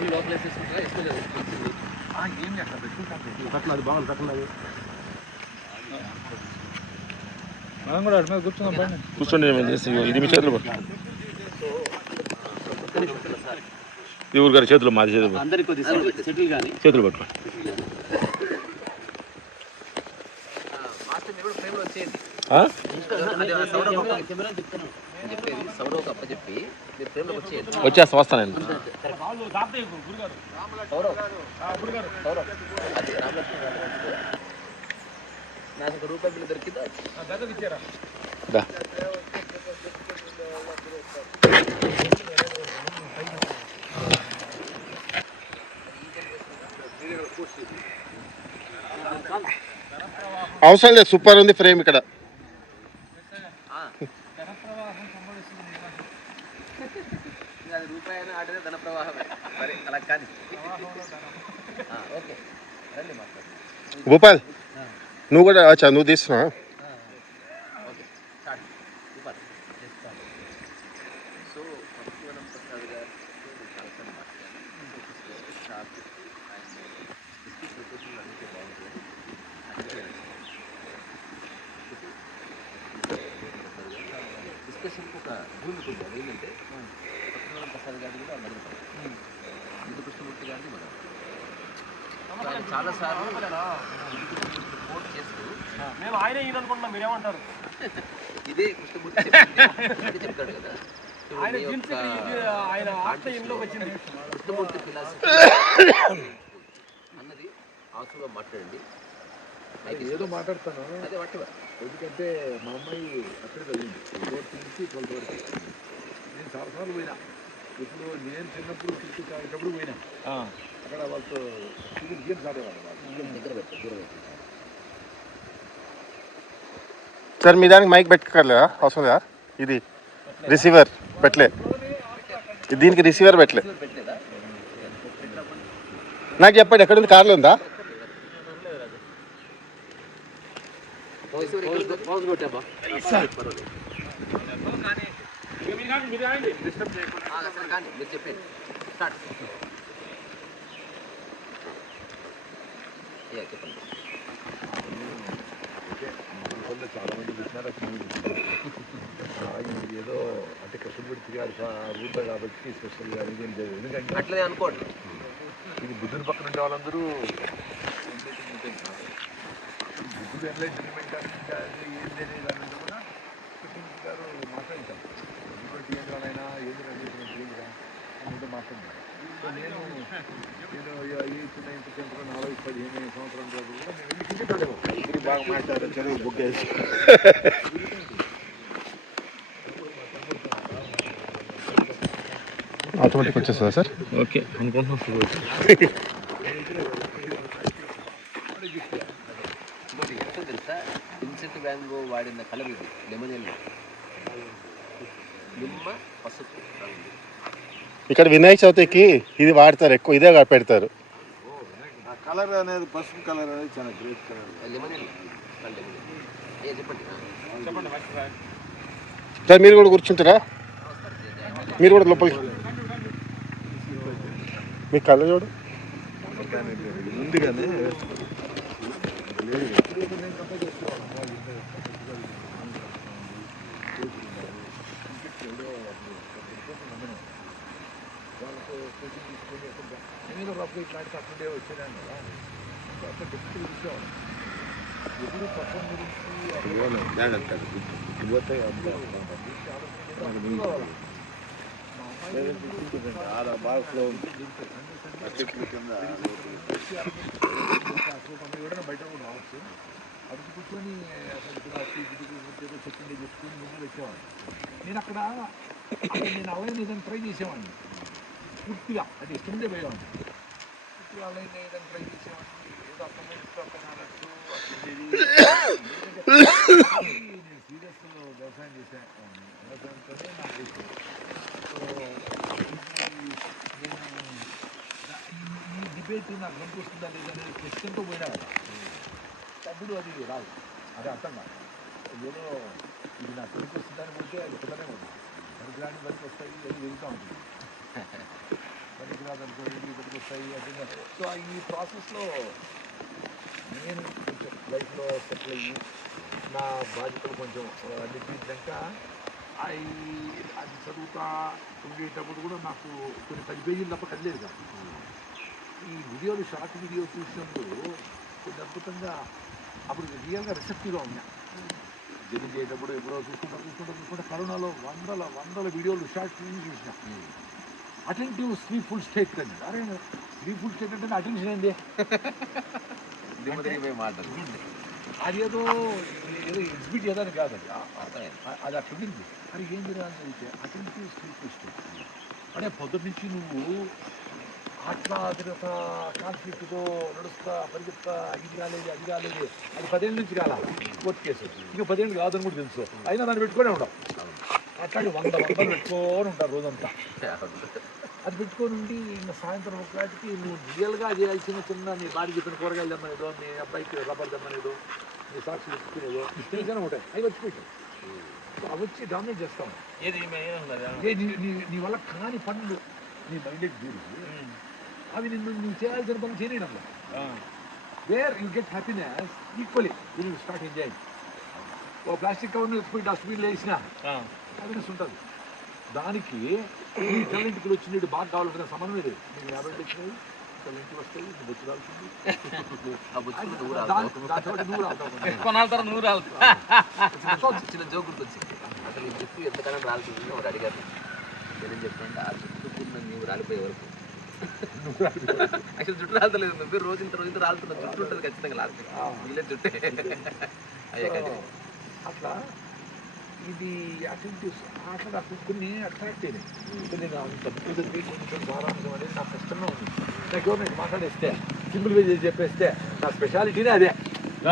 మళ్ళీ లోపల వేసేసుకుంటారా? ఎక్కువ తెలిసింది ఏం చేస్తారు పెట్టుకుంటాం కట్టిన అది బాగుంది కట్టిన అది మనం కూడా అటు మీద కూర్చున్నాం పైన కూర్చోండి ఇది మీ చేతులు. ఈ ఊరు గారి చేతులు మాది చేతులు చేతులు పట్టు మాస్టర్ మీరు కూడా ఫ్రేమ్లో వచ్చేయండి. చెప్పేది సౌరవ్ అప్ప చెప్పి వచ్చేయండి వచ్చేస్తా వస్తాను నేను. సౌరవ్ సౌరవ్ అది నాకు ఒక రూపాయి బిల్లు దొరికిందా అవసరం లేదు సూపర్ ఉంది ఫ్రేమ్ ఇక్కడ. అది రూపాయి అయినా ఆడితే ధన ప్రవాహమే. సరే అలా కానీ ఆ, ఓకే. రండి మాస్టర్ భూపాల్ నువ్వు కూడా అచ్చా నువ్వు తీస్తున్నా? ఓకే. స్టార్ట్. సూపర్ సో పశువనం ప్రసాద్ గారు చాలాసార్లు మాట్లాడాను. షాప్ అండ్ బిస్కెట్ లొకేషన్ అన్నిటి బాగుంటుంది డిస్కషన్కి ఒక భూమి ఉంటుంది అది ఏంటంటే పశువనం ప్రసాద్ గారిది కూడా మొదలు ఇందు కృష్ణమూర్తి గారిది మనం ఆయన చాలాసార్లు కోట్ చేస్తూ మేము ఆయన ఈయన అనుకుంటున్నాం మీరేమంటారు? ఇదే కృష్ణమూర్తి చెప్తాడు కదా. కృష్ణమూర్తి ఫిలాసఫీ అన్నది ఆసుగా మాట్లాడండి. ఏదో మాట్లాడతాను. అదే ఎందుకంటే మా అమ్మాయి అక్కడ చదివింది. నుంచి ట్వెల్త్ వరకు. నేను చాలాసార్లు పోయినా. ఇప్పుడు నేను చిన్నప్పుడు ఆడేటప్పుడు పోయినా. అక్కడ వాళ్ళతో గేమ్స్ ఆడేవాళ్ళు వాళ్ళు. దగ్గర పెట్టు దూరం పెట్టు సార్ మీ దానికి మైక్ పెట్టుకోలేదా అవసరం లేదా? ఇది రిసీవర్ పెట్టలే. దీనికి రిసీవర్ పెట్టలే. నాకు చెప్పండి ఎక్కడ ఉంది కార్లో ఉందా పౌజ్ కొట్టాబా పర్వాలేదు ఆ, సరే కానీ మీరు చెప్పండి స్టార్ట్ యా చెప్పండి మనలో చాలా మంది చూసినారు ఏదో అంటే కృష్ణమూర్తి గారి రూపే కాబట్టి స్పెషల్గా ఇది ఏం లేదు ఎందుకంటే అట్లనే అనుకోండి. ఇది బుద్ధుని పక్కన ఉండే వాళ్ళందరూ బుద్ధుడు అంటే ఏం తెలియదు అన్నది కూడా కృష్ణమూర్తి గారు మాట్లాడతారు ఏది ఎన్లైట్మెంట్ ఏంద్రా అని మాట్లాడతారు నేను నేను ఎయిత్ నైన్త్ టెన్త్ నాలుగు పదిహేను సంవత్సరాల రోజులు కూడా వెళ్ళి బాగా మాట్లాడారు చదువు బుక్ వేసి ఆటోమేటిక్ వచ్చేస్తుందా సార్ ఓకే అనుకుంటున్నాం వ్యాంగో వాడిన కలర్ ఇది లెమన్ ఎల్లో. నిమ్మ పసుపు రంగు. ఇక్కడ వినాయక చవితికి ఇది వాడతారు ఎక్కువ ఇదే పెడతారు. ఆ కలర్ అనేది పసుపు కలర్ అనేది చాలా great colour. Lemon yellow. Lemon yellow. ఏ చెప్పండి. సార్ మీరు కూడా కూర్చుంటారా? మీరు కూడా లోపలికి మీ కళ్ళ చూడు ఉంది కానీ నేను రఫ్గా ఇట్లాంటి అప్పుడే వచ్చేదాన్ని కదా అక్కడ డిఫరెంట్ విషయం ఎప్పుడు పక్కన గురించి ఆడ బాగా ఫ్లో ఉంది ఆ చెట్ల కింద ఎవరైనా బయట కూడా రావచ్చు అక్కడ కూర్చొని అసలు చెప్పుకొని ముందు వచ్చేవాడిని నేను అక్కడ నేను అలైన్ ఏదైనా ట్రై చేసేవాడిని పూర్తిగా అది కిందే పోయేవాడిని పూర్తిగా అలైన్ ఏదైనా ట్రై చేసేవాడిని ఏదో అక్కడ అన్నట్టు నేను సీరియస్ వ్యవసాయం చేసేవాడిని వ్యవసాయంతోనే నాకు డిబేట్ నాకు కనిపిస్తుందా లేదా అనేది క్వశ్చన్తో పోయినా కదా అప్పుడు అది రాదు అది అర్థం కాదు ఏదో ఇది నాకు కనిపిస్తుందని పోతే అది పిల్లనే ఉంది పరికరాన్ని బతికి వస్తాయి అది వెళ్తూ ఉంటుంది పరికరాలు అనుకోండి బతికి వస్తాయి అట్లా సో ఈ ప్రాసెస్లో నేను కొంచెం లైఫ్లో సెటిల్ అయ్యి నా బాధ్యతలు కొంచెం అన్ని అవి అది చదువుతా ఉండేటప్పుడు కూడా నాకు కొన్ని పది పేజీలు తప్ప కదిలేదు కాదు. ఈ వీడియోలు షార్ట్ వీడియో చూసినప్పుడు కొన్ని అద్భుతంగా అప్పుడు రియల్గా రిసెప్టివ్గా ఉన్నా. జర్నీ చేసేటప్పుడు ఎప్పుడో చూసుకుంటా చూసుకుంటా చూసుకుంటా కరోనాలో వందల వందల వీడియోలు షార్ట్ ఫిల్మ్ చూసిన. అటెంటివ్ స్లీప్ఫుల్ స్టేట్ కండి అరే స్లీప్ఫుల్ స్టేట్ అంటే అటెన్షన్ ఏంది? అది ఏదో ఏదో ఎగ్జిబిట్ చేయడానికి కాదు అది. ఆ- అది అట్లా ఉంది. ఏం జరగాలి అయితే అటెంటివ్ అంటే పొద్దున్న నుంచి నువ్వు ఆత్మాగ్రత కాన్ఫ్లిక్ట్తో నడుస్తా పరిగెత్తా ఇది కాలేదు అది కాలేదు అది పదేళ్ళ నుంచి కాల కోర్టు కేసు. ఇంకా పదేళ్ళు కాదని కూడా తెలుసు. అయినా దాన్ని పెట్టుకునే ఉండవు అట్లాంటి వంద వందలు పెట్టుకొని ఉంటారు రోజంతా. అది పెట్టుకొని ఉండి ఇంకా సాయంత్రం ఒకటికి నువ్వు రియల్గా చేయాల్సిన చిన్న నీ భార్య చెప్పిన కూరగాయలు తెమ్మనేదో మీ అబ్బాయికి రబ్బర్ తెమ్మనేదో నీ సాక్షి తెచ్చుకునేదో ఏదైనా ఉంటాయి. అవి సో అవి వచ్చి డామినేట్ చేస్తాం. ఏది నీ నీ నీ వల్ల కాని పనులు నీ మైండ్కి దూరి అవి నిన్ను నువ్వు చేయాల్సిన పనులు చేయడం. Where you get happiness equally you start enjoy oh plastic కవర్ని ఎత్తుకుని డస్ట్బిన్లో వేసిన. హ్యాపీనెస్ ఉంటుంది. దానికి ఈ తెల్లింటికి వచ్చినట్టు బాగా కావాలంటే సంబంధం లేదు నీకు యాభై ఏళ్ళు వచ్చినాయి తెల్లింటికి వస్తాయి నువ్వు బొచ్చు రావుతావు కొన్నాళ్ళ తర్వాత నువ్వు చిన్న జోక్ గుర్తొచ్చింది అసలు ఈ జుట్టు ఎంతకాలం రాలుతుంది అని ఒకటి అడిగారు. నేనేం చెప్తానంటే ఆ జుట్టుకున్న నీవు రాలిపోయే వరకు. యాక్చువల్ జుట్టు రాలతలేదు. నువ్వు రోజు ఇంత రోజు ఇంత రాలుతున్న జుట్టు ఉంటుంది ఖచ్చితంగా లాస్ట్ వీళ్ళే జుట్టే. అయ్యే అట్లా ఇది అటెంటివ్ అట్లా నాకు కొన్ని అట్రాక్ట్ అయినాయి. కొన్ని నా అంత బుద్ధి కొంచెం సారాంశం అనేది నాకు కష్టంగా ఉంది. నాకు ఎవరినైనా మాట్లాడేస్తే సింపుల్ వే చేసి చెప్పేస్తే నా స్పెషాలిటీనే అదే.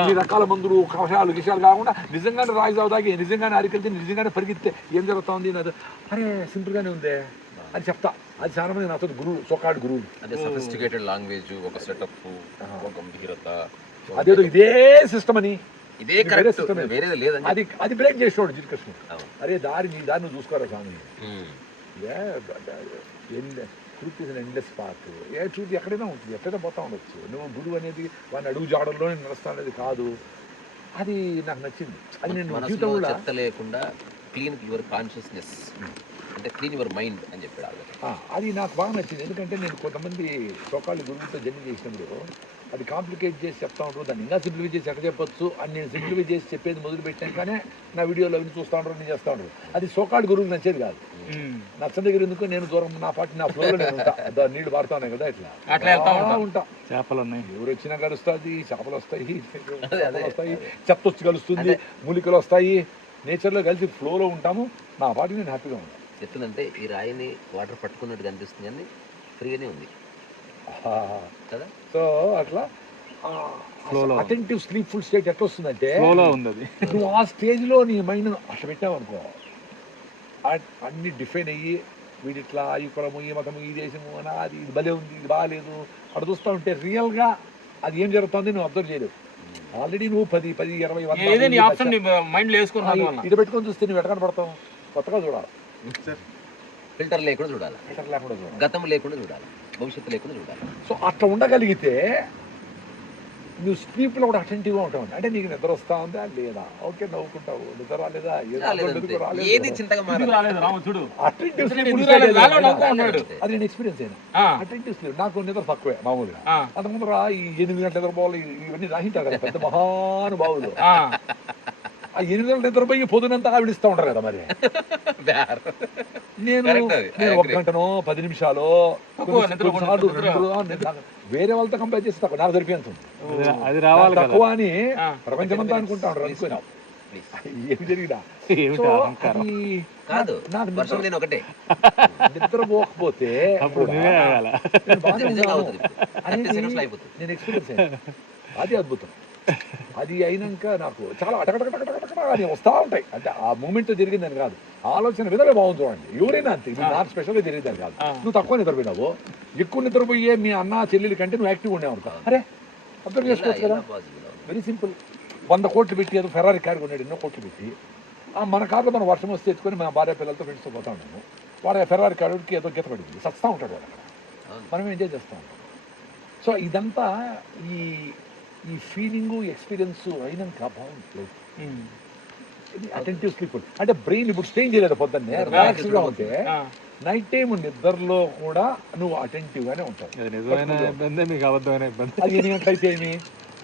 ఈ రకాల మందులు కషాయాలు గిషాలు కాకుండా నిజంగానే రాయి తాగి నిజంగానే అరికెళ్తే నిజంగానే పరిగెత్తే ఏం జరుగుతుంది నాది? అరే సింపుల్గానే ఉందే. అని చెప్తా. అది చాలా మంది నాతో గురువు సోకాడు గురువు అంటే సఫిస్టికేటెడ్ లాంగ్వేజ్ ఒక సెటప్ ఒక గంభీరత. అదేదో ఇదే సిస్టమ్ అని. ఇదే కరెక్ట్. వేరేది అది అది బ్రేక్ చేసేవాడు జిల్కృష్ణ. అరే దారి నీ దారి నువ్వు చూసుకోరా స్వామి? Truth is endless park a truth ఎక్కడైనా ఉంటుంది. ఎక్కడైనా పోతా ఉండొచ్చు. నువ్వు గురువు అనేది వాడిని అడుగు జాడల్లోనే నడుస్తా అనేది కాదు. అది నాకు నచ్చింది. అది నేను జీవితంలో చెత్త లేకుండా క్లీన్ యువర్ కాన్షియస్నెస్ అంటే క్లీన్ యువర్ మైండ్ అని చెప్పాడు అది నాకు బాగా నచ్చింది. ఎందుకంటే నేను కొంతమంది సోకాళ్ళు గురువులతో జర్నీ చేసినప్పుడు అది కాంప్లికేట్ చేసి చెప్తా ఉంటారు. దాన్ని ఇంకా సింప్లిఫై చేసి ఎక్కడ చెప్పొచ్చు? అని నేను సింప్లిఫై చేసి చెప్పేది మొదలు పెట్టాకనే నా వీడియోలో అవి చూస్తూ ఉంటారు నేను చేస్తూ ఉంటారు. అది సోకాళ్ళు గురువుకి నచ్చేది కాదు. నచ్చని దగ్గర ఎందుకు? నేను దూరం నా పాటి నా ఫ్లోలో నేను ఉంటా. పారుతాను కదా ఇట్లా. అట్లా ఉంటా. ఉంటా. చేపలు ఉన్నాయి ఎవరు వచ్చినా కలుస్తుంది చేపలు వస్తాయి వస్తాయి చెత్త వచ్చి కలుస్తుంది మూలికలు వస్తాయి. నేచర్లో కలిసి ఫ్లోలో ఉంటాము. నా పాటి నేను హ్యాపీగా ఉంటాను చెప్తుందంటే ఈ రాయిని వాటర్ పట్టుకున్నట్టు కనిపిస్తుంది కానీ ఫ్రీగానే ఉంది. కదా? సో అట్లా. అటెంటివ్ స్లీప్ఫుల్ స్టేట్ ఎట్లా వస్తుందంటే నువ్వు ఆ స్టేజ్లో నీ మైండ్ అట్లా పెట్టావు అనుకో ఆ- అన్ని డిఫైన్ అయ్యి వీడిట్లా ఈ కులము ఈ మతము ఈ దేశము అని అది ఇది భలే ఉంది ఇది బాగాలేదు అక్కడ చూస్తూ ఉంటే రియల్గా అది ఏం జరుగుతుంది నువ్వు అబ్జర్వ్ చేయలేవు. ఆల్రెడీ నువ్వు పది పది ఇరవై ఇటు పెట్టుకొని చూస్తే నువ్వు ఎక్కడ పడతావు కొత్తగా చూడాలి. ఫిల్టర్ లేకుండా చూడాలి. ఫిల్టర్ లేకుండా చూడాలి. గతం లేకుండా చూడాలి. భవిష్యత్తు లేకుండా చూడాలి. సో అట్లా ఉండగలిగితే నువ్వు స్లీప్లో కూడా అటెంటివ్గా ఉంటావు అంటే నీకు నిద్ర వస్తా ఉందా? లేదా? ఓకే నవ్వుకుంటావు. నిద్ర రాలేదా? ఏదో చూడు. ఉన్నాడు. అది నేను ఎక్స్పీరియన్స్ అయినా. అటెంటివ్ స్లీప్ నాకు నిద్ర తక్కువే మామూలుగా. అంత ముందర ఈ ఎనిమిది గంటల నిద్రపోవాలి ఇవన్నీ రాహింటారు కదా పెద్ద మహానుభావులు. ఆ. ఆ ఎనిమిది గంటల నిద్రపోయి పొద్దునంతా ఆవిడిస్తూ ఉంటారు కదా మరి. నేను నేను ఒక. గంటనో పది నిమిషాలు నిద్ర నిద్ర. నిద్ర. వేరే వాళ్ళతో కంపేర్ చేస్తే తక్కువ. నాకు కదా. తక్కువ అని. ప్రపంచమంతా అనుకుంటా అనుకున్నావు. జరిగినా. కాదు నాకు వర్షం నిద్ర నేను ఒకటే. నువ్వే ఆగాల నేను ఎక్స్పీరియన్స్ అది అద్భుతం. అది అయినాక నాకు చాలా అటకటకటకటకట అని వస్తూ ఉంటాయి అంటే ఆ మూమెంట్ జరిగిందని కాదు ఆలోచన విధమే బాగుంది చూడండి ఎవరైనా అంతే ఇది నాకు స్పెషల్గా జరిగిందని కాదు నువ్వు తక్కువ నిద్రపోయినావు ఎక్కువ నిద్రపోయే మీ అన్న చెల్లెలి కంటే నువ్వు యాక్టివ్ ఉండేవు అనుకో అరే అబ్జర్వ్ చేసుకోవచ్చు కదా వెరీ సింపుల్ వంద కోట్లు పెట్టి ఏదో ఫెరారీ కారు కొన్నాడు ఎన్నో కోట్లు పెట్టి ఆ మన కార్లో మనం వర్షం వస్తే ఎత్తుకొని మన భార్య పిల్లలతో ఫ్రెండ్స్తో పోతా ఉన్నాము వాడు ఆ ఫెరారీ ఏదో గీత పడింది సస్తా ఉంటాడు వాడు అక్కడ మనం ఎంజాయ్ చేస్తాం సో ఇదంతా ఈ ఈ ఫీలింగ్ ఎక్స్పీరియన్స్ అయినాక బాగుంది అటెంటివ్ స్లీప్ అంటే బ్రెయిన్ ఇప్పుడు స్టేన్ చేయలేదు పొద్దున్నే రిలాక్స్గా ఉంటే నైట్ టైం నిద్రలో కూడా నువ్వు అటెంటివ్ గానే ఉంటావు. అది నిజమైన ఇబ్బంది మీకు అబద్ధమైన ఇబ్బంది. అది ఎన్ని గంటలు అయితే ఏమి?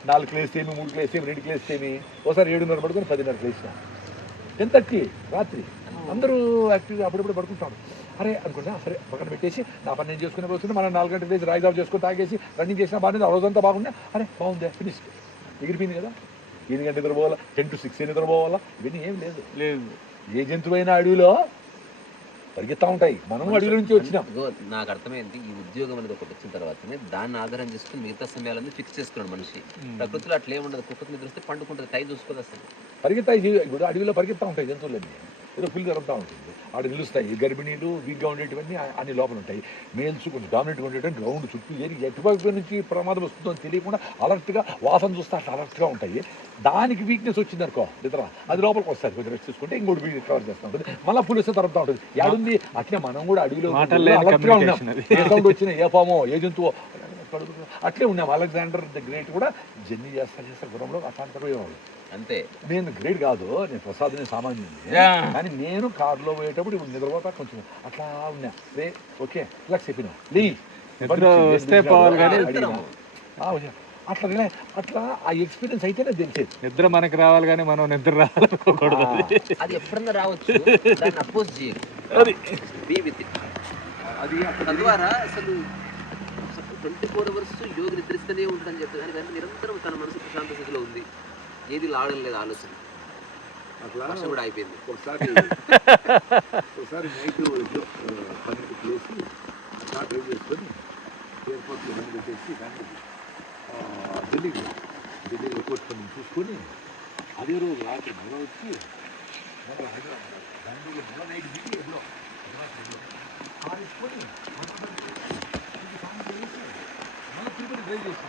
నాలుగు క్లేస్ ఏమి? మూడు క్లేస్ ఏమి? రెండు క్లేస్ ఏమి? ఒకసారి ఏడున్నర పడుకొని పదిన్నర క్లేస్ టెన్ థర్టీ రాత్రి. అందరూ యాక్టివ్గా అప్పుడప్పుడు పడుకుంటాడు అరే అనుకుంటా సరే పక్కన పెట్టేసి నా పని నేను చేసుకునే వస్తుంది మనం నాలుగు గంటలు వేసి రాయిదాబు చేసుకొని తాగేసి రన్నింగ్ చేసినా బాగుంది ఆ రోజంతా బాగుండే అరే బాగుంది ఫినిష్ ఎగిరిపోయింది కదా. ఎన్ని గంటలు నిద్రపోవాలా? టెన్ టు సిక్స్ నిద్రపోవాలా? ఇవన్నీ ఏం లేదు. లేదు. ఏ జంతువైన అడవిలో పరిగెత్తా ఉంటాయి. మనం అడవి నుంచి వచ్చినాం. నాకు అర్థమైంది. ఈ ఉద్యోగం అనేది ఒకటి వచ్చిన తర్వాతనే దాన్ని ఆధారం చేసుకుని మిగతా సమయాలన్నీ ఫిక్స్ చేసుకున్నాడు మనిషి. ప్రకృతిలో అట్లా ఏముండదు కుక్కకి నిద్ర వస్తే పండుకుంటుంది. టై చూసుకోదు అసలు. పరిగెత్తాయి ఇప్పుడు అడవిలో పరిగెత్తా ఉంటాయి. జంతువులన్నీ ఏదో ఫుల్ జరుగుతూ ఉంటుంది. ఆడ నిలుస్తాయి. గర్భిణీలు వీక్గా ఉండేటివన్నీ అన్ని లోపల ఉంటాయి. మేల్స్ కొంచెం డామినేట్గా ఉండేటువంటి గ్రౌండ్ చుట్టూ ఏరి ఎటువైపు నుంచి ప్రమాదం వస్తుందో తెలియకుండా అలర్ట్గా వాసన చూస్తే అట్లా అలర్ట్గా ఉంటాయి. దానికి వీక్నెస్ వచ్చింది అనుకో నిద్ర అది లోపలికి వస్తుంది. కొంచెం రెస్ట్ తీసుకుంటే ఇంకోటి వీక్ కవర్ చేస్తూ ఉంటుంది. మళ్ళీ ఫుల్ వస్తే తరుగుతూ ఉంటుంది. యాడుంది అట్లే మనం కూడా అడవిలో అలర్ట్గా ఉన్నాం. ఏ సౌండ్ వచ్చినా ఏ పామో ఏ జంతువో అట్లే ఉన్నాం. అలెగ్జాండర్ ద గ్రేట్ కూడా జర్నీ చేస్తా చేస్తా గురంలో అట్లాంటి పోయేవాళ్ళు. అంతే. నేను గ్రేట్ కాదు నేను ప్రసాద్ నేను సామాన్యుడిని. Yeah. కానీ నేను కారులో పోయేటప్పుడు ఇప్పుడు నిద్రపోతా కొంచెం అట్లా ఉన్నా. రే ఓకే రిలాక్స్ అయిపోయినా. లీ నిద్ర వస్తే పోవాలి కానీ అడిగినా. ఆ, వచ్చా. అట్లా రిలా అట్లా ఆ ఎక్స్పీరియన్స్ అయితేనే తెలిసేది. నిద్ర మనకి రావాలి కానీ మనం నిద్ర రావాలనుకోకూడదు అది. అది ఎప్పుడన్నా రావచ్చు. దాన్ని అపోజ్ చేయాలి అది. బీ విత్ అది తద్వారా అసలు ట్వంటీ ఫోర్ అవర్స్ యోగి నిద్రిస్తూనే ఉంటాడని చెప్తారు కానీ నిరంతరం తన మనసు ప్రశాంత స్థితిలో ఉంది. ఏది లాగడం లేదు ఆలోచన. అట్లా కూడా అయిపోయింది ఒకసారి ఒకసారి నైట్ పన్నెండు ప్లేస్ అట్లా డ్రైవ్ చేసుకొని ఎయిర్పోర్ట్లో బండి పెట్టేసి దాన్ని ఢిల్లీకి ఢిల్లీ ఎయిర్పోర్ట్ కొన్ని చూసుకొని అదే రోజు రాత్రి మళ్ళీ వచ్చి మళ్ళీ హైదరాబాద్ బెంగళూరు మళ్ళీ నైట్ దిగి ఎప్పుడో కారు వేసుకొని మళ్ళీ తిరుపతి డ్రైవ్ చేసి